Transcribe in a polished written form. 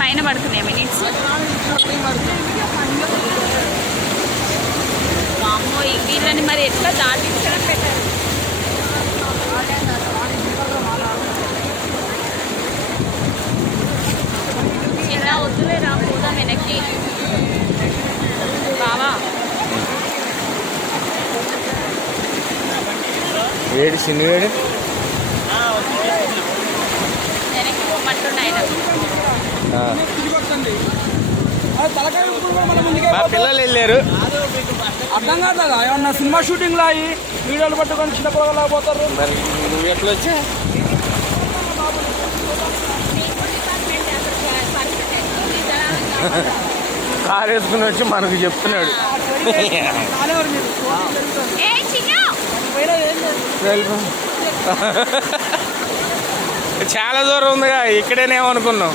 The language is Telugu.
పైన పడుతున్నాయి మినిట్స్. అమ్మో వీళ్ళని మరి ఎట్లా దాటించడం పెట్టారు. చిన్న వద్దులే రా పోదాం వెనక్కి బావా. వేడి చిన్న వేడి వెనక్కి పోమంటుండ ఆయన. మా పిల్లలు వెళ్ళారు. అర్థం కాదు ఏమన్నా సినిమా షూటింగ్ లా వీడియోలు పట్టుకొని చిన్న పోతారు. మరి నువ్వు ఎట్లా వచ్చా? కారు వేసుకుని వచ్చి మనకు చెప్తున్నాడు. చాలా దూరం ఉందిగా, ఇక్కడేనేమనుకున్నాం.